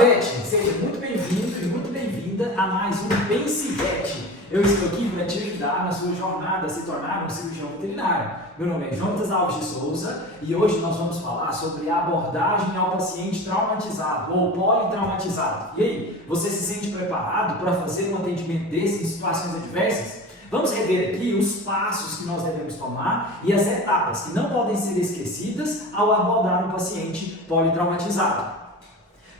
Vete, seja muito bem-vindo e muito bem-vinda a mais um Pense Vet. Eu estou aqui para te ajudar na sua jornada a se tornar um cirurgião veterinário. Meu nome é Jonatas Alves de Souza e hoje nós vamos falar sobre a abordagem ao paciente traumatizado ou politraumatizado. E aí, você se sente preparado para fazer um atendimento desse em situações adversas? Vamos rever aqui os passos que nós devemos tomar e as etapas que não podem ser esquecidas ao abordar um paciente politraumatizado.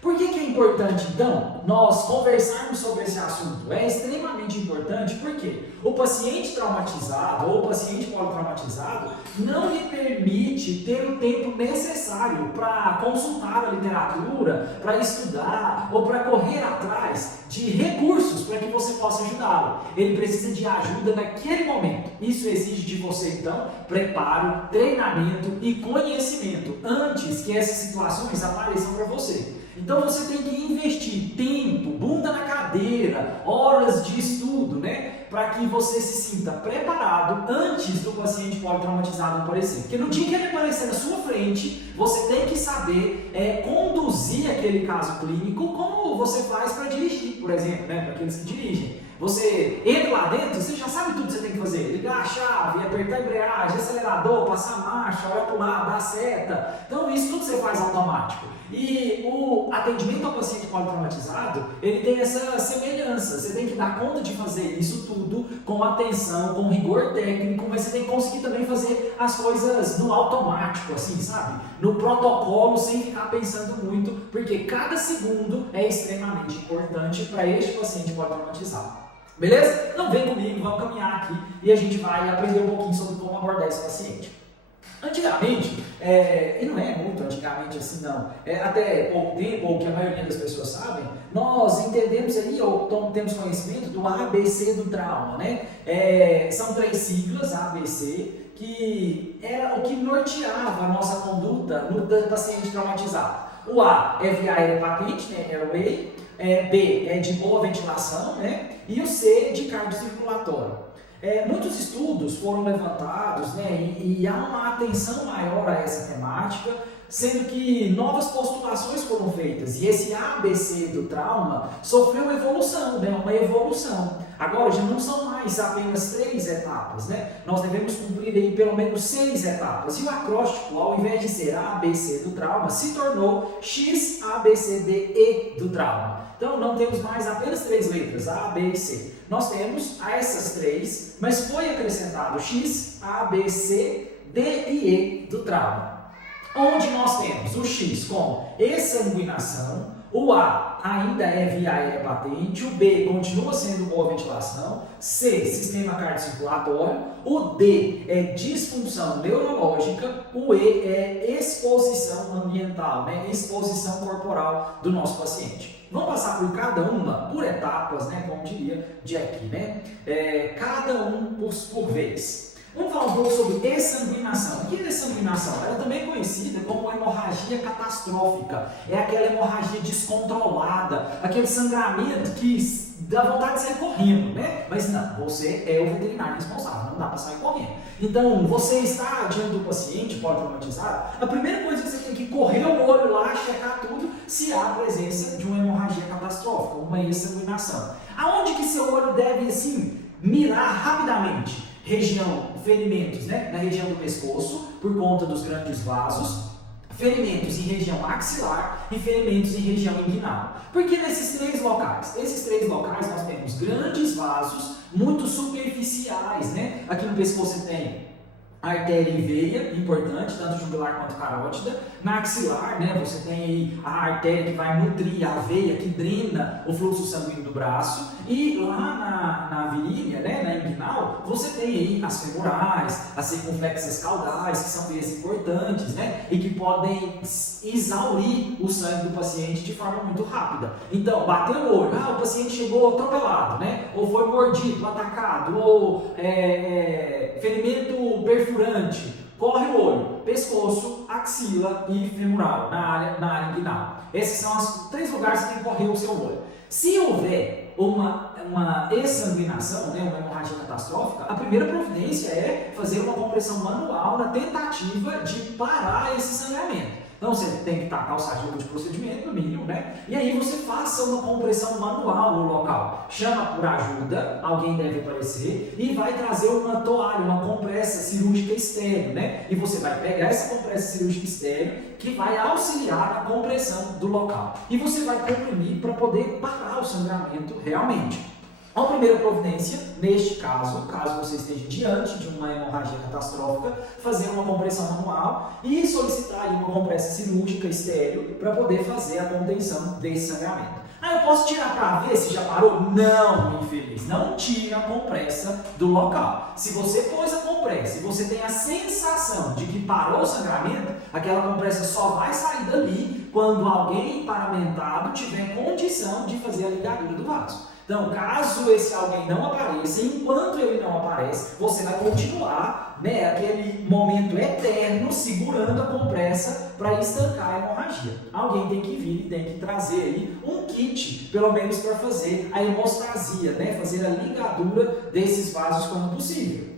Por que é importante, então, nós conversarmos sobre esse assunto? É extremamente importante porque o paciente traumatizado ou o paciente politraumatizado não lhe permite ter o tempo necessário para consultar a literatura, para estudar ou para correr atrás de recursos para que você possa ajudá-lo. Ele precisa de ajuda naquele momento. Isso exige de você, então, preparo, treinamento e conhecimento antes que essas situações apareçam para você. Então você tem que investir tempo, bunda na cadeira, horas de estudo, né? Para que você se sinta preparado antes do paciente politraumatizado aparecer. Porque no dia que ele aparecer na sua frente, você tem que saber conduzir aquele caso clínico como você faz para dirigir, por exemplo, né? Para aqueles que dirigem. Você entra lá dentro, você já sabe tudo que você tem que fazer. Ligar a chave, apertar a embreagem, acelerador, passar a marcha, olhar para o lado, dar a seta. Então isso tudo você faz automático. E o atendimento ao paciente politraumatizado, ele tem essa semelhança. Você tem que dar conta de fazer isso tudo com atenção, com rigor técnico, mas você tem que conseguir também fazer as coisas no automático, assim, sabe? No protocolo, sem ficar pensando muito, porque cada segundo é extremamente importante para este paciente politraumatizado. Beleza? Então vem comigo, vamos caminhar aqui e a gente vai aprender um pouquinho sobre como abordar esse paciente. Antigamente, e não é muito antigamente assim não, até pouco tempo, ou que a maioria das pessoas sabem, nós entendemos aí, ou temos conhecimento do ABC do trauma, né? São 3 siglas, ABC, que era o que norteava a nossa conduta no paciente traumatizado. O A é via aérea patente, né? Airway, B é de boa ventilação, né? E o C de cardiocirculatório. Muitos estudos foram levantados, né, e há uma atenção maior a essa temática, sendo que novas postulações foram feitas e esse ABC do trauma sofreu evolução, né, uma evolução. Agora já não são mais apenas 3 etapas, né? Nós devemos cumprir aí pelo menos 6 etapas. E o acróstico, ao invés de ser ABC do trauma, se tornou XABCDE do trauma. Então não temos mais apenas 3 letras, A, B e C. Nós temos essas 3, mas foi acrescentado X, A, B, C, D e E do trauma. Onde nós temos o X com exsanguinação, o A ainda é via aérea patente, o B continua sendo boa ventilação, C, sistema cardiocirculatório, o D é disfunção neurológica, o E é exposição ambiental, né? Exposição corporal do nosso paciente. Vamos passar por cada uma, por etapas, né? Como diria Jack, né? Cada um por vez. Vamos falar um pouco sobre exsanguinação. O que é exsanguinação? Ela é também conhecida como hemorragia catastrófica. É aquela hemorragia descontrolada, aquele sangramento que dá vontade de sair correndo, né? Mas não, você é o veterinário responsável, não dá para sair correndo. Então, você está diante do paciente politraumatizado, a primeira coisa que você tem que correr o olho lá, checar tudo, se há a presença de uma hemorragia catastrófica, uma exsanguinação. Aonde que seu olho deve, assim, mirar rapidamente? Ferimentos, né? Na região do pescoço, por conta dos grandes vasos, ferimentos em região maxilar e ferimentos em região inguinal. Por que nesses 3 locais? Esses 3 locais nós temos grandes vasos, muito superficiais, né? Aqui no pescoço você tem artéria e veia, importante, tanto jugular quanto carótida. Na axilar, né, você tem aí a artéria que vai nutrir a veia, que drena o fluxo sanguíneo do braço. E lá na virilha, né, na inguinal, você tem aí as femorais, as circunflexas caudais, que são veias importantes, né, e que podem exaurir o sangue do paciente de forma muito rápida. Então, bateu o olho, o paciente chegou atropelado, né, ou foi mordido, atacado, ou ferimento perfurante, corre o olho, pescoço, axila e femoral, na área inguinal. Esses são os 3 lugares que tem que correr o seu olho. Se houver uma exsanguinação, né, uma hemorragia catastrófica, a primeira providência é fazer uma compressão manual na tentativa de parar esse sangramento. Então você tem que estar calçadinho de procedimento, no mínimo, né? E aí você faça uma compressão manual no local. Chama por ajuda, alguém deve aparecer e vai trazer uma toalha, uma compressa cirúrgica estéril, né? E você vai pegar essa compressa cirúrgica estéril que vai auxiliar na compressão do local. E você vai comprimir para poder parar o sangramento realmente. A primeira providência, neste caso você esteja diante de uma hemorragia catastrófica, fazer uma compressão manual e solicitar aí uma compressa cirúrgica estéril para poder fazer a contenção desse sangramento. Ah, eu posso tirar para ver se já parou? Não, infeliz, não tira a compressa do local. Se você pôs a compressa e você tem a sensação de que parou o sangramento, aquela compressa só vai sair dali quando alguém paramentado tiver condição de fazer a ligadura do vaso. Então, caso esse alguém não apareça, enquanto ele não aparece, você vai continuar, né, aquele momento eterno segurando a compressa para estancar a hemorragia. Alguém tem que vir e tem que trazer aí um kit, pelo menos para fazer a hemostasia, né, fazer a ligadura desses vasos quando possível.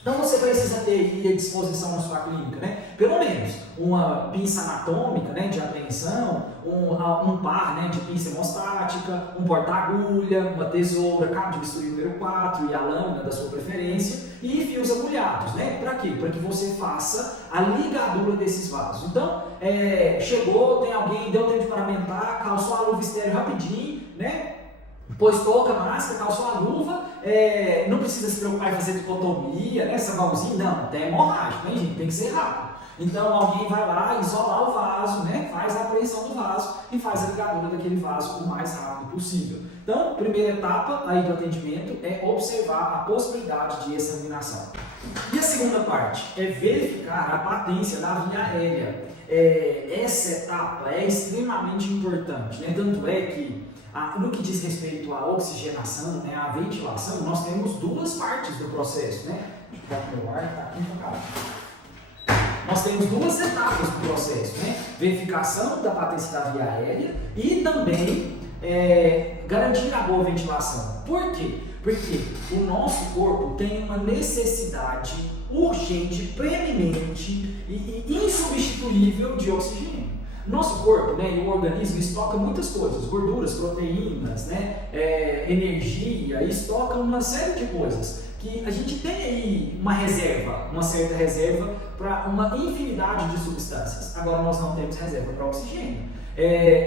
Então você precisa ter aí à disposição na sua clínica, né? Pelo menos uma pinça anatômica, né, de apreensão, um par, né, de pinça hemostática, um porta-agulha, uma tesoura, cabo de bisturi número 4 e a lâmina da sua preferência e fios agulhados, né? Para quê? Para que você faça a ligadura desses vasos. Então, chegou, tem alguém, deu tempo de paramentar, calçou a luva estéreo rapidinho, né? Pôs touca, máscara, calçou a luva, não precisa se preocupar em fazer dicotomia, né, sabãozinho, não, tem hemorrágico, hein, gente, tem que ser rápido. Então alguém vai lá, isolar o vaso, né, faz a apreensão do vaso e faz a ligadura daquele vaso o mais rápido possível. Então, primeira etapa aí do atendimento é observar a possibilidade de examinação. E a segunda parte é verificar a patência da via aérea. Essa etapa é extremamente importante, né, tanto é que no que diz respeito à oxigenação, né, à ventilação, nós temos duas partes do processo, né? Deixa eu colocar meu ar, está aqui focado. Nós temos duas etapas do processo, né? Verificação da patência da via aérea e também garantir a boa ventilação. Por quê? Porque o nosso corpo tem uma necessidade urgente, preeminente e insubstituível de oxigênio. Nosso corpo, né, e o organismo estoca muitas coisas, gorduras, proteínas, né, energia, estoca uma série de coisas que a gente tem aí uma certa reserva para uma infinidade de substâncias. Agora nós não temos reserva para oxigênio.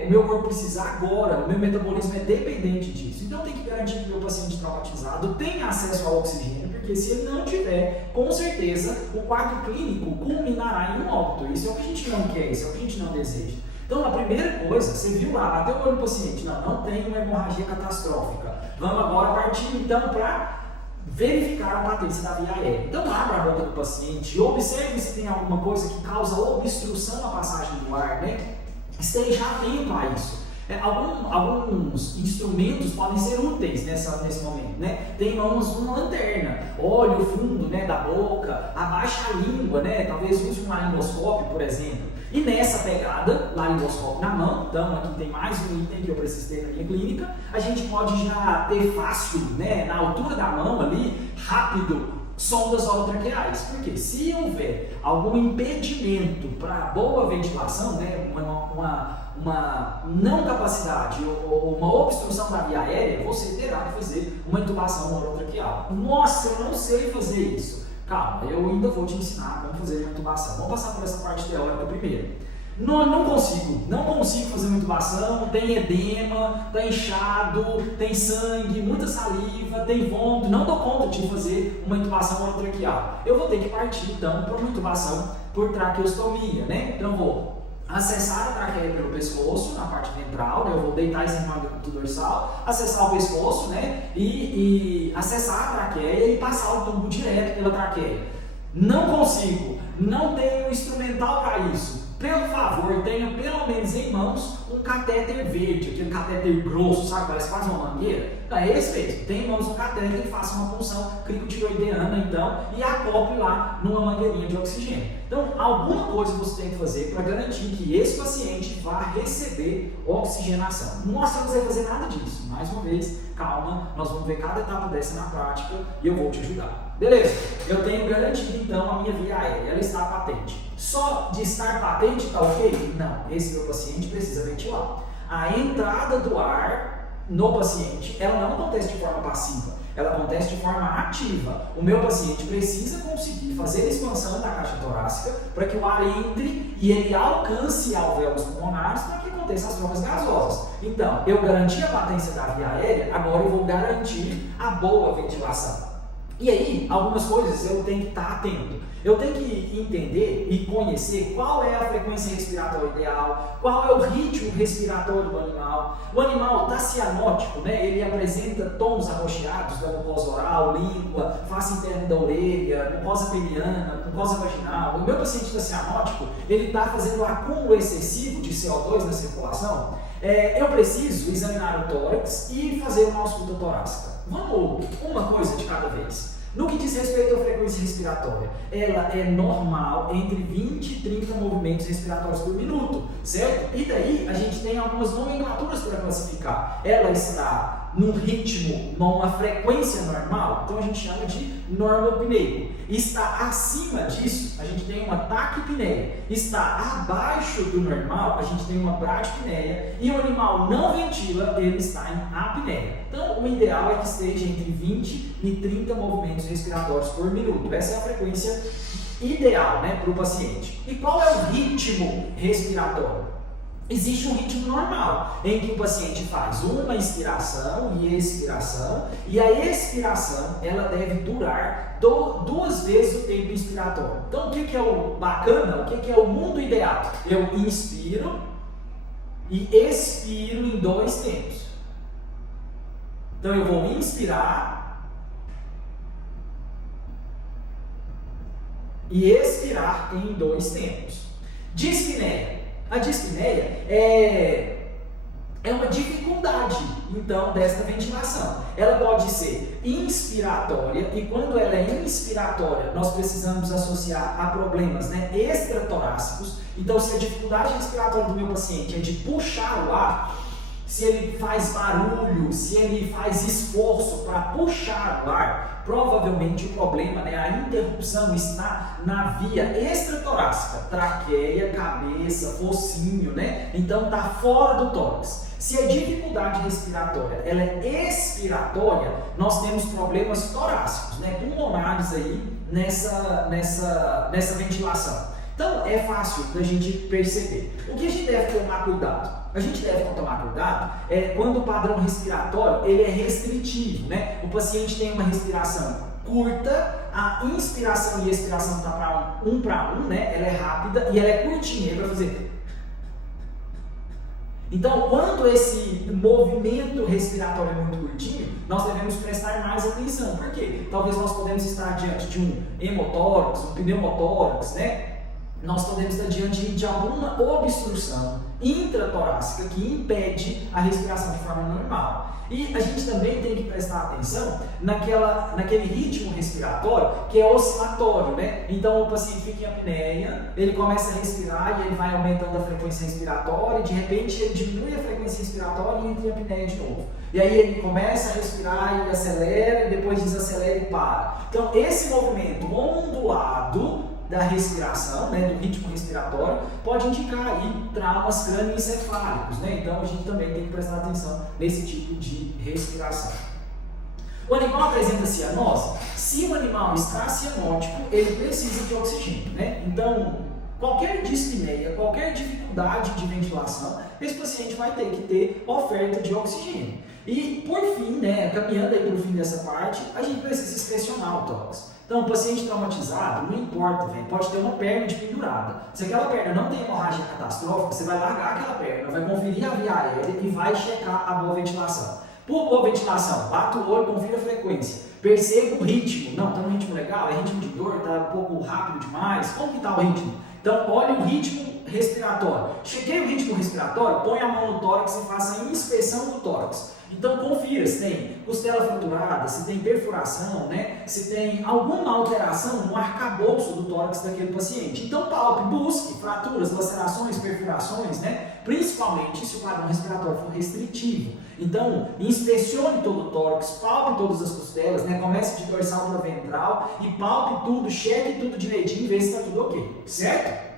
O meu corpo precisa agora, o meu metabolismo é dependente disso. Então tem que garantir que o meu paciente traumatizado tenha acesso ao oxigênio, porque se ele não tiver, com certeza o quadro clínico culminará em um óbito. Isso é o que a gente não quer, isso é o que a gente não deseja. Então a primeira coisa, você viu lá, bateu o olho no paciente, não tem uma hemorragia catastrófica. Vamos agora partir então para verificar a patência da via aérea. Então abra a boca do paciente, observe se tem alguma coisa que causa obstrução à passagem do ar, né? Esteja atento a isso. Alguns instrumentos podem ser úteis nesse momento, né? Tem em mãos uma lanterna, olhe o fundo, né, da boca, abaixa a língua, né? Talvez use um laringoscópio, por exemplo. E nessa pegada, laringoscópio na mão, então aqui tem mais um item que eu preciso ter na minha clínica, a gente pode já ter fácil, né, na altura da mão ali, rápido, sondas orotraqueais. Porque se houver algum impedimento para boa ventilação, né, uma não capacidade ou uma obstrução da via aérea, você terá que fazer uma intubação orotraqueal. Nossa, eu não sei fazer isso. Calma, eu ainda vou te ensinar como fazer uma intubação. Vamos passar por essa parte teórica primeiro. Não consigo fazer uma intubação, tem edema, está inchado, tem sangue, muita saliva, tem vômito, não dou conta de fazer uma intubação orotraqueal. Eu vou ter que partir então para uma intubação por traqueostomia, né? Então eu vou acessar a traqueia pelo pescoço, na parte ventral, né? Eu vou deitar em cima do dorsal, acessar o pescoço, né? E acessar a traqueia e passar o tubo direto pela traqueia. Não consigo, não tenho instrumental para isso. Pelo favor, tenha pelo menos em mãos um catéter verde, aquele catéter grosso, sabe? Parece quase uma mangueira. É esse mesmo. Tem em mãos um catéter que faça uma punção cricotiroideana, então, e acople lá numa mangueirinha de oxigênio. Então, alguma coisa você tem que fazer para garantir que esse paciente vá receber oxigenação. Não nós não vai fazer nada disso. Mais uma vez, calma, nós vamos ver cada etapa dessa na prática e eu vou te ajudar. Beleza? Eu tenho garantido, então, a minha via aérea. Ela está patente. Só de estar patente está ok? Não, esse meu paciente precisa ventilar. A entrada do ar no paciente, ela não acontece de forma passiva, ela acontece de forma ativa. O meu paciente precisa conseguir fazer a expansão da caixa torácica para que o ar entre e ele alcance alvéolos pulmonares para que aconteçam as trocas gasosas. Então, eu garanti a patência da via aérea, agora eu vou garantir a boa ventilação. E aí, algumas coisas eu tenho que estar atento. Eu tenho que entender e conhecer qual é a frequência respiratória ideal, qual é o ritmo respiratório do animal. O animal está cianótico, né? Ele apresenta tons arroxeados da mucosa oral, língua, face interna da orelha, mucosa peniana, mucosa vaginal. O meu paciente está cianótico, ele está fazendo acúmulo excessivo de CO2 na circulação. Eu preciso examinar o tórax e fazer uma ausculta torácica. Vamos uma coisa de cada vez. No que diz respeito à frequência respiratória, ela é normal entre 20 e 30 movimentos respiratórios por minuto, certo? E daí a gente tem algumas nomenclaturas para classificar. Ela está num ritmo, numa frequência normal, então a gente chama de normopneico. Está acima disso, a gente tem uma taquipneia. Está abaixo do normal, a gente tem uma bradipneia. E o animal não ventila, ele está em apneia. Então, o ideal é que esteja entre 20 e 30 movimentos respiratórios por minuto. Essa é a frequência ideal, né, para o paciente. E qual é o ritmo respiratório? Existe um ritmo normal, em que o paciente faz uma inspiração e expiração, e a expiração ela deve durar 2 vezes o tempo inspiratório. Então, o que é o bacana, o que é o mundo ideal? Eu inspiro e expiro em 2 tempos. Então, eu vou inspirar e expirar em 2 tempos. Dispneia. A dispneia é uma dificuldade, então, desta ventilação. Ela pode ser inspiratória, e quando ela é inspiratória, nós precisamos associar a problemas, né, extratorácicos. Então, se a dificuldade respiratória do meu paciente é de puxar o ar, se ele faz barulho, se ele faz esforço para puxar o ar, provavelmente o problema, né, a interrupção está na via extratorácica, traqueia, cabeça, focinho, né? Então está fora do tórax. Se a dificuldade respiratória ela é expiratória, nós temos problemas torácicos, né, pulmonares aí nessa ventilação. Então é fácil da gente perceber. O que a gente deve tomar cuidado? A gente deve tomar cuidado quando o padrão respiratório ele é restritivo, né? O paciente tem uma respiração curta, a inspiração e a expiração está para um para um, né? Ela é rápida e ela é curtinha, ele vai fazer. Então, quando esse movimento respiratório é muito curtinho, nós devemos prestar mais atenção. Por quê? Talvez nós podemos estar diante de um hemotórax, um pneumotórax, né? Nós podemos estar diante de alguma obstrução intratorácica que impede a respiração de forma normal. E a gente também tem que prestar atenção naquele ritmo respiratório que é oscilatório, né? Então o paciente fica em apneia, ele começa a respirar e ele vai aumentando a frequência respiratória e de repente ele diminui a frequência respiratória e entra em apneia de novo. E aí ele começa a respirar e acelera, e depois desacelera e para. Então esse movimento ondulado da respiração, né, do ritmo respiratório, pode indicar aí traumas crânioencefálicos, né? Então a gente também tem que prestar atenção nesse tipo de respiração. O animal apresenta cianose? Se o animal está cianótico, ele precisa de oxigênio, né? Então, qualquer dispneia, qualquer dificuldade de ventilação, esse paciente vai ter que ter oferta de oxigênio. E por fim, né, caminhando aí para o fim dessa parte, a gente precisa inspecionar o tórax. Então, o paciente traumatizado, não importa, pode ter uma perna de pendurada. Se aquela perna não tem hemorragia catastrófica, você vai largar aquela perna, vai conferir a via aérea e vai checar a boa ventilação. Por boa ventilação, bata o olho, confira a frequência, perceba o ritmo. Não, está no ritmo legal, é ritmo de dor, está um pouco rápido demais, como que está o ritmo? Então, olhe o ritmo respiratório. Chequei o ritmo respiratório, põe a mão no tórax e faça a inspeção do tórax. Então confira se tem costela fraturada, se tem perfuração, né? Se tem alguma alteração no arcabouço do tórax daquele paciente. Então palpe, busque fraturas, lacerações, perfurações, né? Principalmente se o padrão respiratório for restritivo. Então inspecione todo o tórax, palpe todas as costelas, né? Comece de dorsal para ventral e palpe tudo, cheque tudo direitinho e veja se está tudo ok, certo?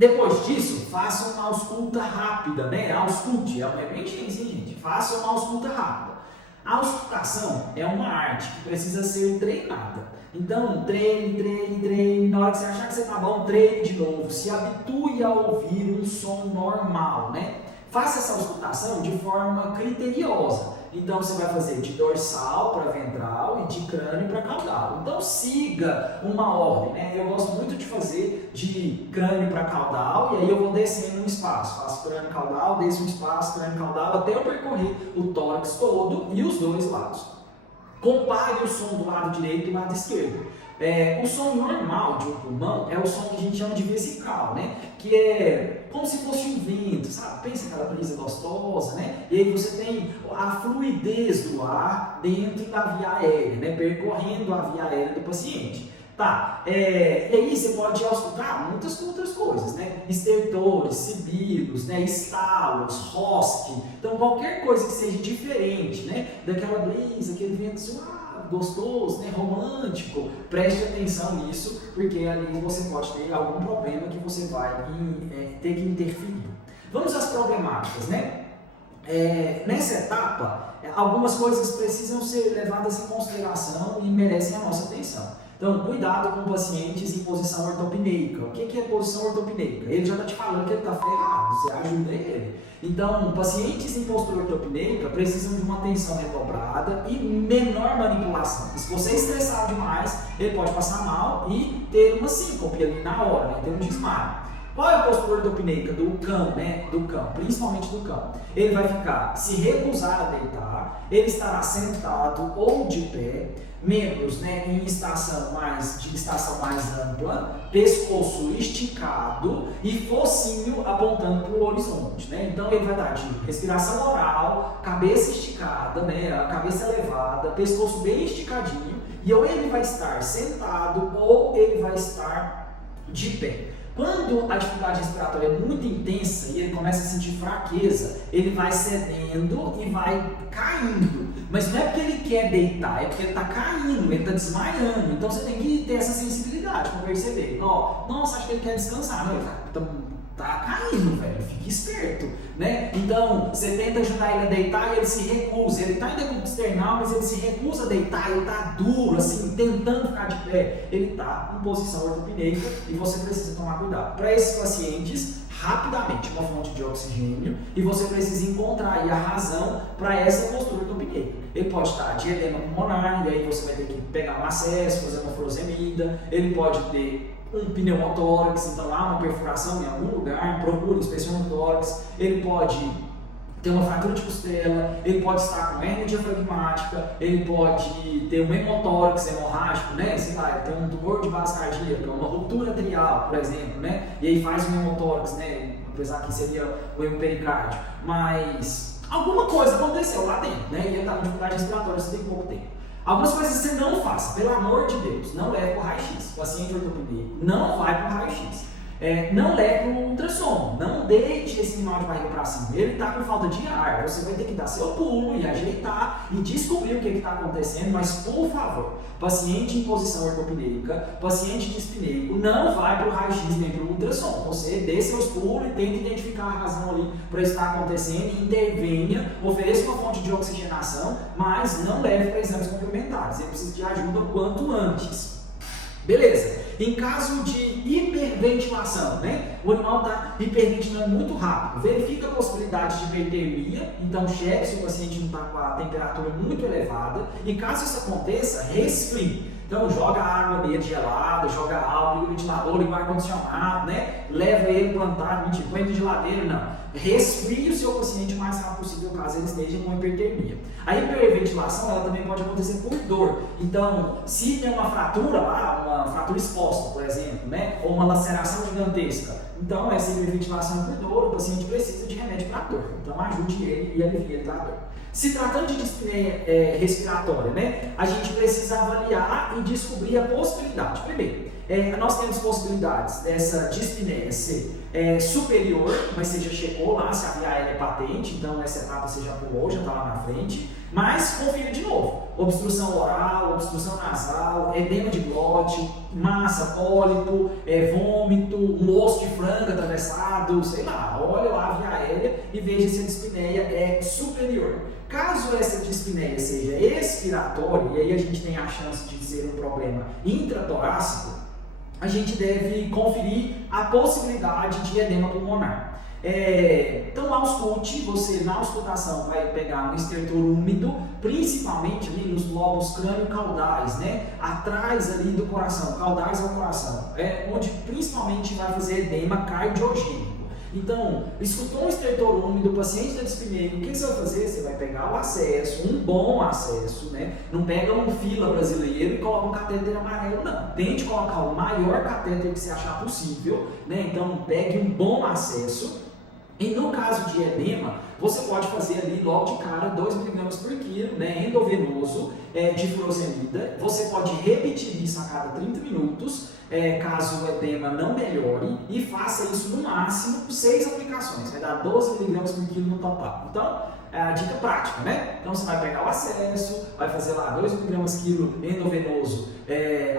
Depois disso, faça uma ausculta rápida, né? Ausculte, é uma emergência, gente. Faça uma ausculta rápida. A auscultação é uma arte que precisa ser treinada. Então, treine. Na hora que você achar que você tá bom, treine de novo. Se habitue a ouvir um som normal, né? Faça essa auscultação de forma criteriosa. Então, você vai fazer de dorsal para ventral e de crânio para caudal. Então, siga uma ordem, né? Eu gosto muito de fazer de crânio para caudal e aí eu vou descendo um espaço. Faço crânio caudal, desço um espaço, crânio caudal, até eu percorrer o tórax todo e os dois lados. Compare o som do lado direito e do lado esquerdo. O som normal de um pulmão é o som que a gente chama de vesical, né? Que é como se fosse um vento, sabe? Pensa aquela brisa gostosa, né? E aí você tem a fluidez do ar dentro da via aérea, né? Percorrendo a via aérea do paciente. Tá, e aí você pode auscultar muitas outras coisas, né? Estertores, sibilos, né? Estalos, rosque. Então qualquer coisa que seja diferente, né? Daquela brisa, aquele vento suave, gostoso, né? Romântico, preste atenção nisso, porque ali você pode ter algum problema que você vai ter que interferir. Vamos às problemáticas, né? Nessa etapa, algumas coisas precisam ser levadas em consideração e merecem a nossa atenção. Então, cuidado com pacientes em posição ortopneica. O que é posição ortopneica? Ele já está te falando que ele está ferrado, você ajuda ele. Então, pacientes em postura ortopneica precisam de uma atenção redobrada e menor manipulação. Se você estressar demais, ele pode passar mal e ter uma síncope ali na hora, né? Ter um desmaio. Qual é a postura ortopneica do cão, né? Do cão, principalmente do cão. Ele vai ficar, se recusar a deitar, ele estará sentado ou de pé, membros, né, em estação mais ampla, pescoço esticado e focinho apontando para o horizonte, né? Então ele vai dar de respiração oral, cabeça esticada, né, a cabeça elevada, pescoço bem esticadinho, e ou ele vai estar sentado ou ele vai estar de pé. Quando a dificuldade respiratória é muito intensa e ele começa a sentir fraqueza, ele vai cedendo e vai caindo. Mas não é porque ele quer deitar, é porque ele está caindo, ele está desmaiando. Então você tem que ter essa sensibilidade para perceber. Nossa, acho que ele quer descansar. Não, ele tá caindo, velho. Fique esperto, né? Então você tenta ajudar ele a deitar e ele se recusa. Ele está em decúbito external, mas ele se recusa a deitar. Ele está duro, assim, tentando ficar de pé. Ele está em posição ortopneica e você precisa tomar cuidado. Para esses pacientes, rapidamente uma fonte de oxigênio e você precisa encontrar aí a razão para essa postura ortopneica. Ele pode estar de edema pulmonar, e aí você vai ter que pegar um acesso, fazer uma furosemida. Ele pode ter um pneumotórax, então há uma perfuração em algum lugar, procure inspeção do tórax. Ele pode ter uma fratura de costela, ele pode estar com hernia diafragmática, ele pode ter um hemotórax hemorrágico, né? Sei lá, ele tem um tumor de base cardíaca, uma ruptura atrial, por exemplo, né? E aí faz um hemotórax, né? Apesar que seria o hemopericárdio, mas alguma coisa aconteceu lá dentro, né? E ele está com dificuldade respiratória, você tem pouco tempo. Algumas coisas você não faça, pelo amor de Deus, não leve para o raio-x. O paciente ortopedista não vai para o raio-x. Não leve para o ultrassom, não deite esse animal de barriga para cima. Ele está com falta de ar, você vai ter que dar seu pulo e ajeitar e descobrir o que está acontecendo, mas por favor, paciente em posição ortopneica, paciente dispneico, não vai para o raio-x nem para o ultrassom. Você dê seus pulos e tente identificar a razão ali para isso estar acontecendo e intervenha, ofereça uma fonte de oxigenação, mas não leve para exames complementares. Ele precisa de ajuda o quanto antes. Beleza? Em caso de hiperventilação, né? O animal está hiperventilando muito rápido. Verifica a possibilidade de hipertermia, então cheque se o paciente não está com a temperatura muito elevada. E caso isso aconteça, resfrie. Então joga água nele gelada, joga álcool, liga o ventilador, liga o ar-condicionado, né? Leva ele para plantar, mentira, põe de geladeira, não. Resfrie o seu paciente o mais rápido possível caso ele esteja com hipertermia. A hiperventilação ela também pode acontecer por dor. Então, se tem uma fratura lá, uma fratura exposta, por exemplo, né? Ou uma laceração gigantesca, então essa hiperventilação é por dor, o paciente precisa de remédio para dor. Então ajude ele e alivie ele da dor. Se tratando de dispneia respiratória, né? A gente precisa avaliar e descobrir a possibilidade. Primeiro, nós temos possibilidades dessa dispneia ser superior, mas você já checou lá se a via aérea é patente, então essa etapa você já pulou, já está lá na frente, mas confira de novo: obstrução oral, obstrução nasal, edema de glote, massa, pólipo, vômito, um osso de frango atravessado, sei lá, olha lá a via aérea e veja se a dispneia é superior. Caso essa dispneia seja expiratória, e aí a gente tem a chance de ser um problema intratorácico, a gente deve conferir a possibilidade de edema pulmonar. Então, na auscultação, você na auscultação vai pegar um estertor úmido, principalmente ali nos lobos crânio-caudais, né? Atrás ali do coração, caudais ao coração, onde principalmente vai fazer edema cardiogênico. Então, escutou um estertor úmido, paciente da dispneia, o que você vai fazer? Você vai pegar o acesso, um bom acesso, né? Não pega um fila brasileiro e coloca um catéter amarelo, não. Tente colocar o maior catéter que você achar possível, né? Então, pegue um bom acesso. E no caso de edema, você pode fazer ali logo de cara 2 mg por quilo, né, endovenoso, de furosemida. Você pode repetir isso a cada 30 minutos, caso o edema não melhore, e faça isso no máximo 6 aplicações, vai dar 12 mg por quilo no total. Então, é a dica prática, né? Então você vai pegar o acesso, vai fazer lá 2 mg por quilo endovenoso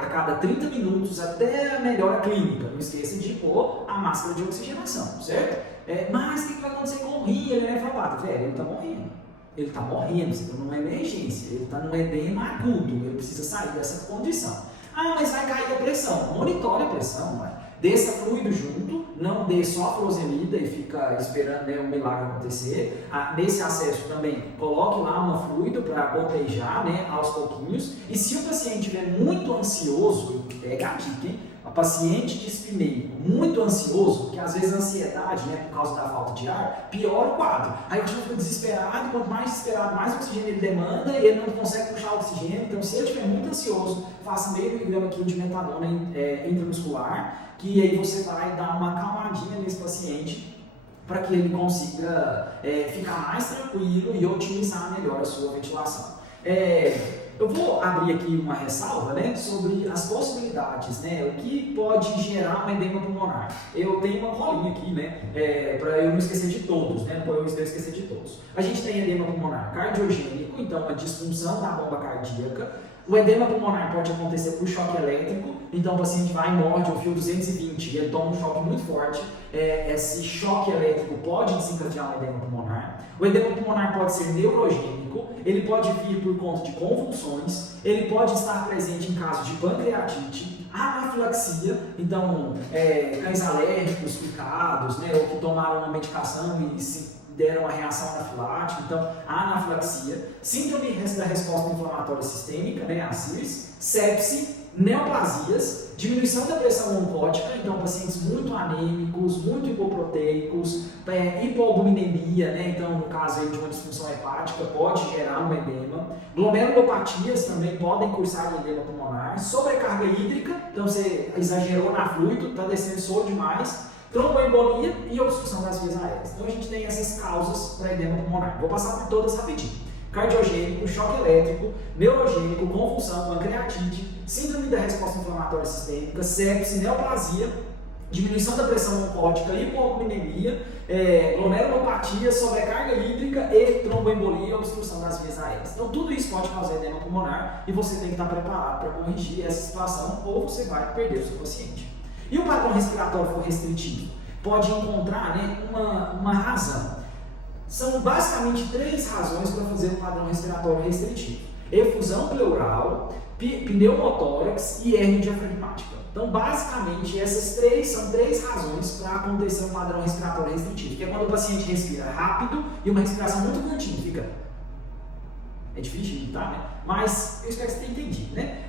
a cada 30 minutos até a melhora clínica. Não esqueça de pôr a máscara de oxigenação, certo? Mas o que vai acontecer com o rim? Ele é nefropata, velho, ele está morrendo. Ele está morrendo, você está numa emergência, ele está num edema agudo, ele precisa sair dessa condição. Ah, mas vai cair a pressão. Monitore a pressão, vai. Desça fluido junto, não dê só a furosemida e fica esperando, né, o milagre acontecer. Nesse acesso também, coloque lá um fluido para gotejar, né, aos pouquinhos. E se o paciente estiver muito ansioso, pega a dica, hein? A paciente dispneico muito ansioso, porque às vezes a ansiedade, né, por causa da falta de ar, piora o quadro. Aí o paciente fica desesperado, quanto mais desesperado, mais oxigênio ele demanda e ele não consegue puxar o oxigênio. Então, se ele estiver muito ansioso, faça meio miligrama aqui de metadona intramuscular, que aí você vai dar uma acalmadinha nesse paciente para que ele consiga ficar mais tranquilo e otimizar melhor a sua ventilação. Eu vou abrir aqui uma ressalva, né, sobre as possibilidades, né, o que pode gerar um edema pulmonar. Eu tenho uma colinha aqui, né, para eu não esquecer de todos, né, não podemos esquecer de todos. A gente tem edema pulmonar cardiogênico, então a disfunção da bomba cardíaca. O edema pulmonar pode acontecer por choque elétrico, então o paciente vai e morde o fio 220 e ele toma um choque muito forte. Esse choque elétrico pode desencadear um edema pulmonar. O edema pulmonar pode ser neurogênico, ele pode vir por conta de convulsões, ele pode estar presente em caso de pancreatite, anafilaxia, então cães alérgicos picados, né, ou que tomaram uma medicação e se deram uma reação anafilática, então a anafilaxia, síndrome da resposta inflamatória sistêmica, né, a SIRS, sepse, neoplasias, diminuição da pressão oncótica, então pacientes muito anêmicos, muito hipoproteicos, hipoalbuminemia, né, então no caso aí de uma disfunção hepática pode gerar um edema, glomerulopatias também podem cursar em edema pulmonar, sobrecarga hídrica, então você exagerou na fluido, está descendo soro demais, tromboembolia e obstrução das vias aéreas. Então a gente tem essas causas para edema pulmonar. Vou passar por todas rapidinho. Cardiogênico, choque elétrico, neurogênico, convulsão, pancreatite, síndrome da resposta inflamatória sistêmica, sepse, neoplasia, diminuição da pressão oncótica, hipoalbuminemia, glomerulopatia, sobrecarga hídrica e tromboembolia e obstrução das vias aéreas. Então tudo isso pode causar edema pulmonar e você tem que estar preparado para corrigir essa situação ou você vai perder o seu paciente. E o padrão respiratório for restritivo? Pode encontrar, né, uma razão. São basicamente 3 razões para fazer um padrão respiratório restritivo: efusão pleural, pneumotórax e hérnia diafragmática. Então, basicamente, são 3 razões para acontecer um padrão respiratório restritivo, que é quando o paciente respira rápido e uma respiração muito contínua, fica... É difícil de imitar, né? Mas eu espero que você tenha entendido, né?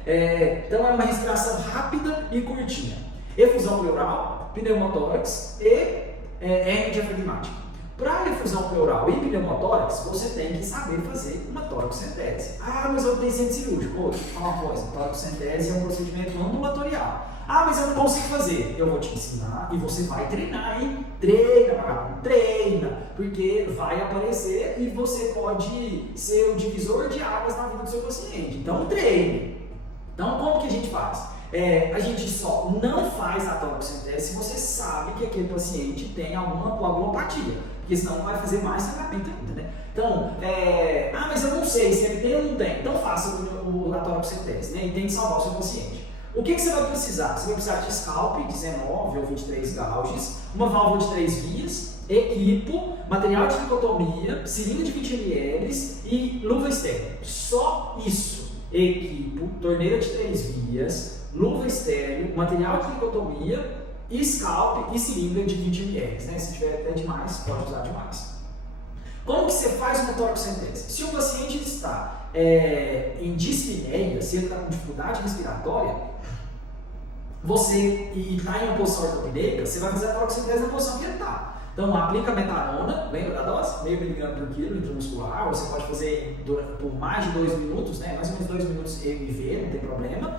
Então, é uma respiração rápida e curtinha. Efusão pleural, pneumotórax e hérnia diafragmática. Para efusão pleural e pneumotórax, você tem que saber fazer uma toracocentese. Ah, mas eu tenho centro cirúrgico. Vou falar uma coisa: toracocentese é um procedimento ambulatorial. Ah, mas eu não consigo fazer. Eu vou te ensinar e você vai treinar, hein? Treina, porque vai aparecer e você pode ser o divisor de águas na vida do seu paciente. Então, treine. Então, como que a gente faz? A gente só não faz a toracocentese se você sabe que aquele paciente tem alguma coagulopatia, porque senão não vai fazer mais sangramento ainda, né? Então, mas eu não sei se ele tem ou não tem, então faça a toracocentese, né? E tem que salvar o seu paciente. O que você vai precisar? Você vai precisar de scalp, 19 ou 23 gauges, uma válvula de 3 vias, equipo, material de tricotomia, seringa de 20 ml e luva estéreo. Só isso. Equipo, torneira de 3 vias, luva estéreo, material de tricotomia, scalp e seringa de 20 ml. Né? Se tiver até demais, pode usar demais. Como que você faz uma toracocentese? Se o paciente está em dispneia, se ele está com dificuldade respiratória, e está em uma posição ortopneica, você vai fazer a toracocentese na posição que ele está. Então, aplica metanona, lembra da dose? Meio miligrama por quilo intramuscular, você pode fazer por mais de 2 minutos, né? Mais ou menos 2 minutos IV, não tem problema.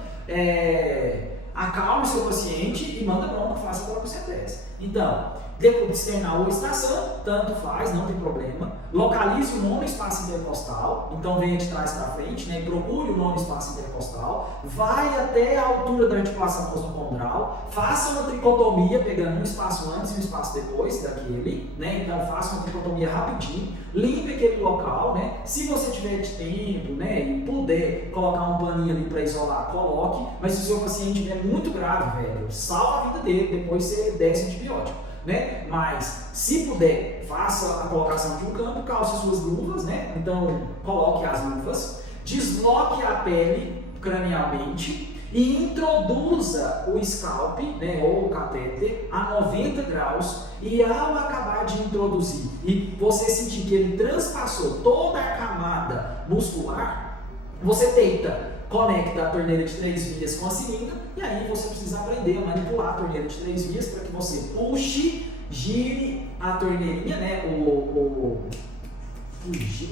Acalme o seu paciente e manda para onde faça a toracocentese. Então, depois de externar ou estação, tanto faz, não tem problema. Localize o nono espaço intercostal, então venha de trás para frente, né? Procure o nono espaço intercostal, vai até a altura da articulação costocondral, faça uma tricotomia, pegando um espaço antes e um espaço depois daquele, né? Então faça uma tricotomia rapidinho, limpe aquele local, né? Se você tiver de tempo, né, e puder colocar um paninho ali para isolar, coloque, mas se o seu paciente estiver muito grave, velho, salva a vida dele, depois você desce antibiótico. Né? Mas se puder, faça a colocação de um campo, calce suas luvas, né? Então coloque as luvas, desloque a pele cranialmente e introduza o scalp, né, ou o catéter a 90 graus e ao acabar de introduzir e você sentir que ele transpassou toda a camada muscular, você deita, conecta a torneira de 3 vias com a seringa e aí você precisa aprender a manipular a torneira de 3 vias para que você puxe, gire a torneirinha, né, o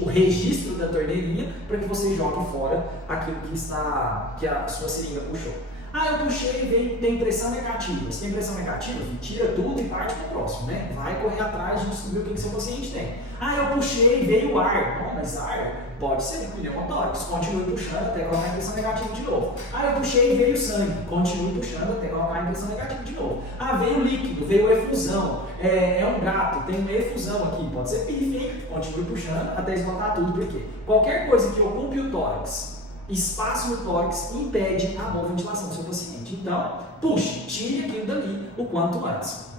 registro da torneirinha para que você jogue fora aquilo que a sua seringa puxou. Eu puxei e tem pressão negativa. Se tem pressão negativa, tira tudo e parte para o próximo, né? Vai correr atrás de descobrir o que seu paciente tem. Eu puxei e veio ar. Não, mas ar pode ser pneumotórax. Continue puxando até colocar a impressão negativa de novo. Eu puxei e veio sangue. Continue puxando até colocar a impressão negativa de novo. Veio líquido, veio efusão. É um gato, tem uma efusão aqui. Pode ser pife, continue puxando até esgotar tudo. Por quê? Qualquer coisa que ocupe o tórax, espaço no tórax, impede a boa ventilação do seu paciente. Então, puxe, tire aquilo dali o quanto antes.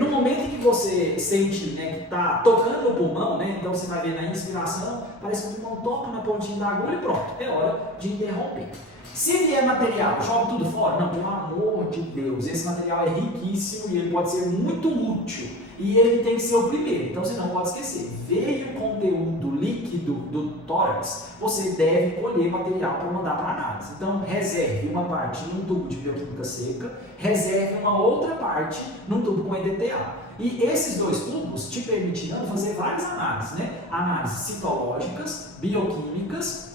No momento em que você sente, né, que está tocando no pulmão, né, então você vai ver na inspiração, parece que o pulmão toca na pontinha da agulha e pronto, é hora de interromper. Se vier material, joga tudo fora? Não, pelo amor de Deus, esse material é riquíssimo e ele pode ser muito útil. E ele tem que ser o primeiro, então você não pode esquecer. Veio conteúdo líquido do tórax, você deve colher material para mandar para análise. Então, reserve uma parte num tubo de bioquímica seca, reserve uma outra parte num tubo com EDTA. E esses 2 tubos te permitirão fazer várias análises, né? Análises citológicas, bioquímicas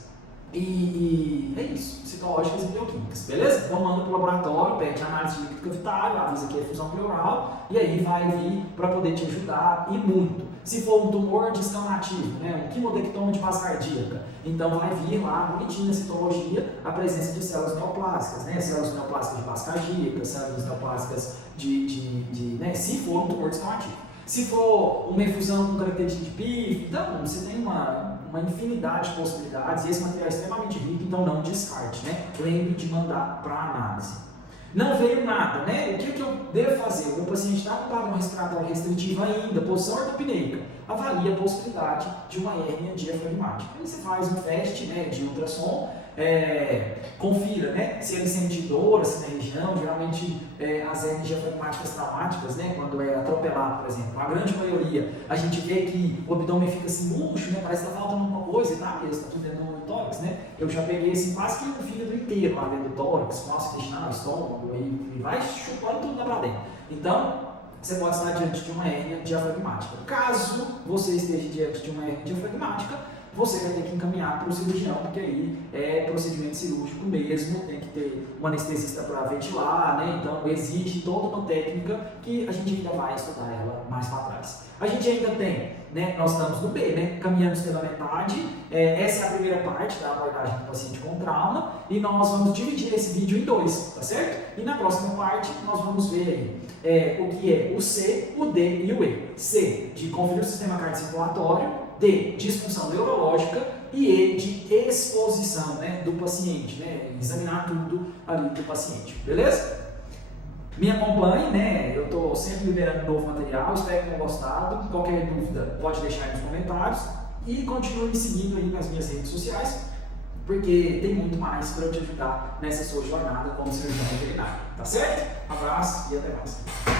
e é isso, citológicas e bioquímicas, beleza? Então manda para o laboratório, pede análise de líquido cavitário, avisa que é fusão pleural e aí vai vir para poder te ajudar e muito. Se for um tumor descamativo, né, um quimodectoma de base cardíaca, então vai vir lá bonitinho na citologia a presença de células neoplásicas, né, células neoplásicas de base cardíaca, células neoplásicas né, se for um tumor descamativo. Se for uma efusão com característica de PIF, então você tem uma infinidade de possibilidades e esse material é extremamente rico, então não descarte, né? Lembre de mandar para análise. Não veio nada, né? O que eu devo fazer? O meu paciente está com padrão respiratório restritivo ainda, posição ortopneica. Avalie a possibilidade de uma hérnia diafragmática. Aí você faz um teste, né, de ultrassom, confira, né, se ele sente dor assim na região. Geralmente as hérnias diafragmáticas traumáticas, né, quando é atropelado, por exemplo, a grande maioria, a gente vê que o abdômen fica assim murcho, né, parece que está faltando alguma coisa e tá mesmo, está tudo dentro do tórax, né. Eu já peguei assim, quase que um fígado inteiro lá dentro do tórax, com ácido intestinal, estômago, e vai chupando tudo lá para dentro. Então, você pode estar diante de uma hérnia diafragmática. Caso você esteja diante de uma hérnia diafragmática, você vai ter que encaminhar para o cirurgião, porque aí é procedimento cirúrgico mesmo, tem que ter um anestesista para ventilar, né? Então exige toda uma técnica que a gente ainda vai estudar ela mais para trás. A gente ainda tem né, nós estamos no B, né, caminhamos pela metade. Essa é a primeira parte da abordagem do paciente com trauma e nós vamos dividir esse vídeo em dois, tá certo? E na próxima parte nós vamos ver aí o que é o C, o D e o E. C, de conferir o sistema cardiocirculatório, D, disfunção neurológica e E, de exposição, né, do paciente, né, examinar tudo ali do paciente, beleza? Me acompanhe, né? Eu estou sempre liberando novo material, espero que tenham gostado. Qualquer dúvida pode deixar aí nos comentários e continue me seguindo aí nas minhas redes sociais, porque tem muito mais para eu te ajudar nessa sua jornada como cirurgião veterinário, tá certo? Abraço e até mais.